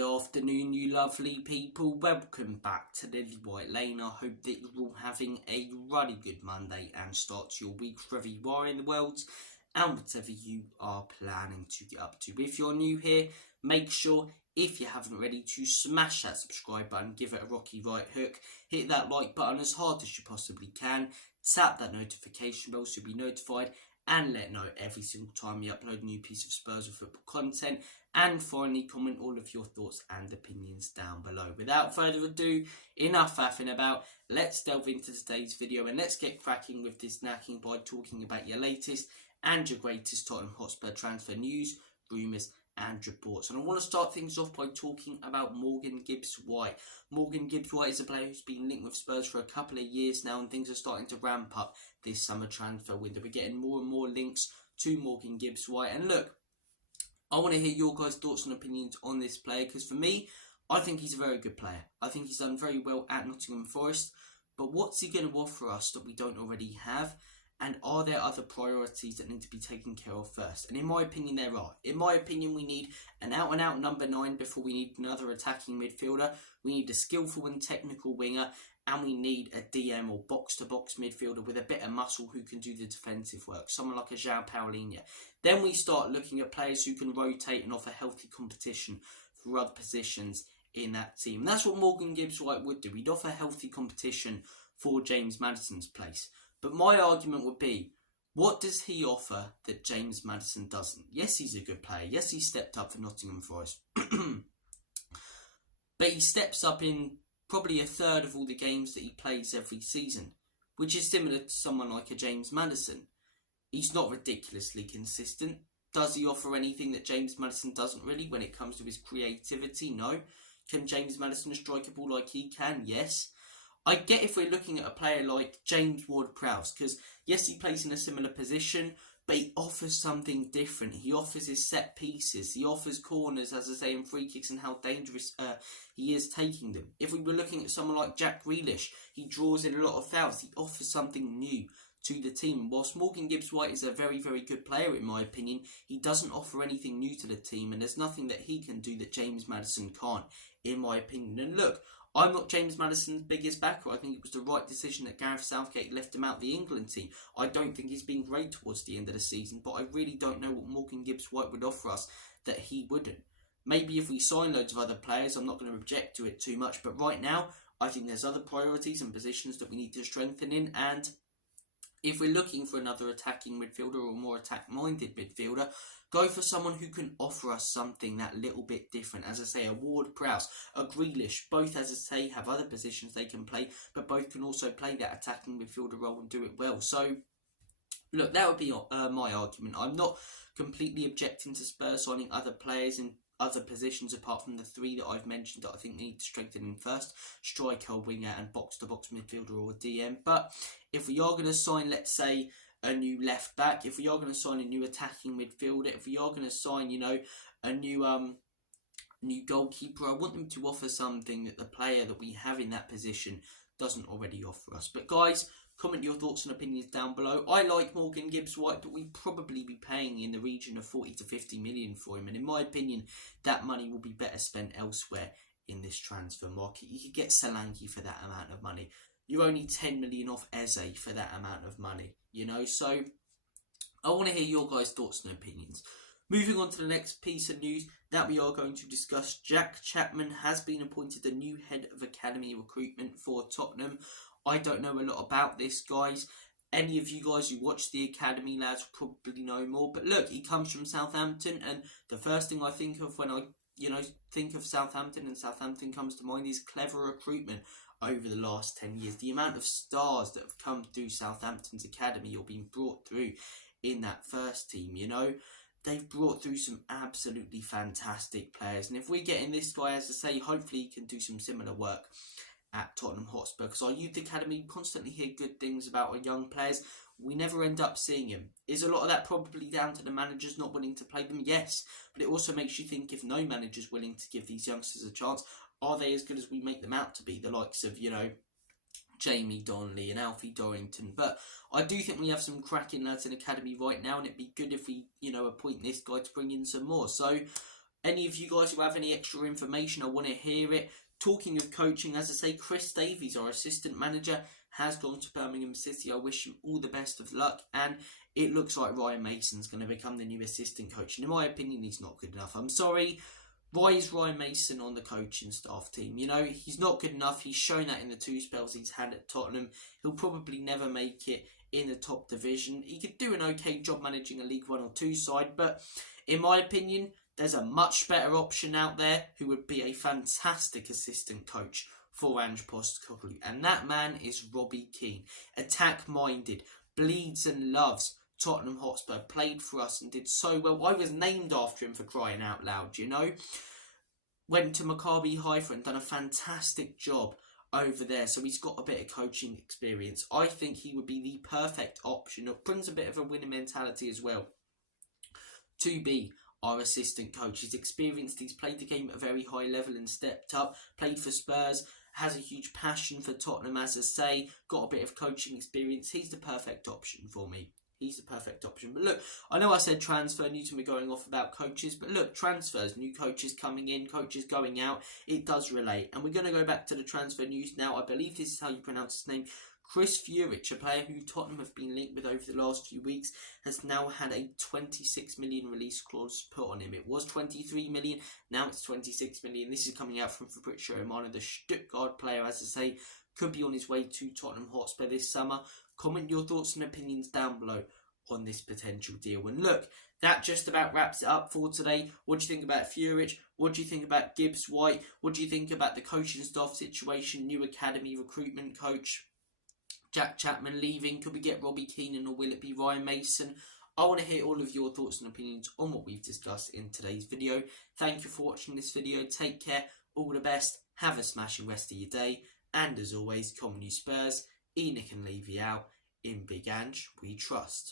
Good afternoon, you lovely people. Welcome back to Gibbs-White Lane. I hope that you're all having a really good Monday and start to your week wherever you are in the world and whatever you are planning to get up to. If you're new here, make sure, if you haven't already, to smash that subscribe button, give it a rocky right hook, hit that like button as hard as you possibly can, tap that notification bell so you'll be notified, and let know every single time you upload a new piece of Spurs or football content. And finally, comment all of your thoughts and opinions down below. Without further ado, enough faffing about, let's delve into today's video and let's get cracking with this knacking by talking about your latest and your greatest Tottenham Hotspur transfer news, rumours and reports. And I want to start things off by talking about Morgan Gibbs-White. Morgan Gibbs-White is a player who's been linked with Spurs for a couple of years now, and things are starting to ramp up this summer transfer window. We're getting more and more links to Morgan Gibbs-White. And look, I want to hear your guys' thoughts and opinions on this player, because for me, I think he's a very good player. I think he's done very well at Nottingham Forest, but what's he going to offer us that we don't already have? And are there other priorities that need to be taken care of first? And in my opinion, there are. In my opinion, we need an out-and-out number 9 before we need another attacking midfielder. We need a skillful and technical winger. And we need a DM or box-to-box midfielder with a bit of muscle who can do the defensive work. Someone like a João Paulinho. Then we start looking at players who can rotate and offer healthy competition for other positions in that team. And that's what Morgan Gibbs-White would do. He'd offer healthy competition for James Maddison's place. But my argument would be, what does he offer that James Maddison doesn't? Yes, he's a good player. Yes, he stepped up for Nottingham Forest. But he steps up in probably a third of all the games that he plays every season, which is similar to someone like a James Maddison. He's not ridiculously consistent. Does he offer anything that James Maddison doesn't really when it comes to his creativity? No. Can James Maddison strike a ball like he can? Yes. I get if we're looking at a player like James Ward-Prowse, because yes, he plays in a similar position, but he offers something different. He offers his set pieces. He offers corners, as I say, and free kicks, and how dangerous he is taking them. If we were looking at someone like Jack Grealish, he draws in a lot of fouls. He offers something new to the team. Whilst Morgan Gibbs-White is a very, very good player, in my opinion, he doesn't offer anything new to the team, and there's nothing that he can do that James Maddison can't, in my opinion. And look, I'm not James Maddison's biggest backer. I think it was the right decision that Gareth Southgate left him out the England team. I don't think he's been great towards the end of the season, but I really don't know what Morgan Gibbs-White would offer us that he wouldn't. Maybe if we sign loads of other players, I'm not going to object to it too much, but right now, I think there's other priorities and positions that we need to strengthen in, and if we're looking for another attacking midfielder or more attack-minded midfielder, go for someone who can offer us something that little bit different. As I say, a Ward-Prowse, a Grealish, both, as I say, have other positions they can play, but both can also play that attacking midfielder role and do it well. So, look, that would be my argument. I'm not completely objecting to Spurs signing other players in other positions apart from the 3 that I've mentioned that I think they need to strengthen in first: striker, winger and box-to-box midfielder or DM. But if we are going to sign, let's say, a new left back, if we are going to sign a new attacking midfielder, if we are going to sign, a new goalkeeper, I want them to offer something that the player that we have in that position doesn't already offer us. But guys, comment your thoughts and opinions down below. I like Morgan Gibbs-White, but we'd probably be paying in the region of 40 to 50 million for him. And in my opinion, that money will be better spent elsewhere in this transfer market. You could get Solanke for that amount of money. You're only 10 million off Eze for that amount of money, So I want to hear your guys' thoughts and opinions. Moving on to the next piece of news that we are going to discuss. Jack Chapman has been appointed the new head of academy recruitment for Tottenham. I don't know a lot about this, guys. Any of you guys who watch the academy, lads, will probably know more. But look, he comes from Southampton, and the first thing I think of when I, think of Southampton, and Southampton comes to mind, is clever recruitment over the last 10 years. The amount of stars that have come through Southampton's academy or been brought through in that first team, they've brought through some absolutely fantastic players. And if we're getting this guy, as I say, hopefully he can do some similar work at Tottenham Hotspur, because our youth academy constantly hear good things about our young players. We never end up seeing him. Is a lot of that probably down to the managers not willing to play them? Yes, but it also makes you think, if no manager's willing to give these youngsters a chance, are they as good as we make them out to be? The likes of, Jamie Donnelly and Alfie Dorrington. But I do think we have some cracking lads in academy right now, and it'd be good if we, appoint this guy to bring in some more. So Any of you guys who have any extra information, I want to hear it. Talking of coaching, as I say, Chris Davies, our assistant manager, has gone to Birmingham City. I wish him all the best of luck, and it looks like Ryan Mason's going to become the new assistant coach. And in my opinion, he's not good enough. I'm sorry. Why is Ryan Mason on the coaching staff team? You know, he's not good enough. He's shown that in the 2 spells he's had at Tottenham. He'll probably never make it in the top division. He could do an okay job managing a League 1 or 2 side, but in my opinion, there's a much better option out there who would be a fantastic assistant coach for Ange Postecoglou, and that man is Robbie Keane. Attack-minded, bleeds and loves Tottenham Hotspur, played for us and did so well. I was named after him, for crying out loud, you know. Went to Maccabi Haifa and done a fantastic job over there, so he's got a bit of coaching experience. I think he would be the perfect option. It brings a bit of a winning mentality as well to be our assistant coach. He's experienced, he's played the game at a very high level and stepped up, played for Spurs, has a huge passion for Tottenham, as I say, got a bit of coaching experience. He's the perfect option for me. He's the perfect option. But look, I know I said transfer, new to me going off about coaches, but look, transfers, new coaches coming in, coaches going out, it does relate. And we're going to go back to the transfer news now. I believe this is how you pronounce his name. Chris Furich, a player who Tottenham have been linked with over the last few weeks, has now had a 26 million release clause put on him. It was 23 million, now it's 26 million. This is coming out from Fabrizio Romano, the Stuttgart player, as I say, could be on his way to Tottenham Hotspur this summer. Comment your thoughts and opinions down below on this potential deal. And look, that just about wraps it up for today. What do you think about Furich? What do you think about Gibbs-White? What do you think about the coaching staff situation, new academy recruitment coach, Jack Chapman leaving? Could we get Robbie Keane, or will it be Ryan Mason? I want to hear all of your thoughts and opinions on what we've discussed in today's video. Thank you for watching this video. Take care. All the best. Have a smashing rest of your day. And as always, come on you Spurs. Enoch and Levy out. In Big Ange we trust.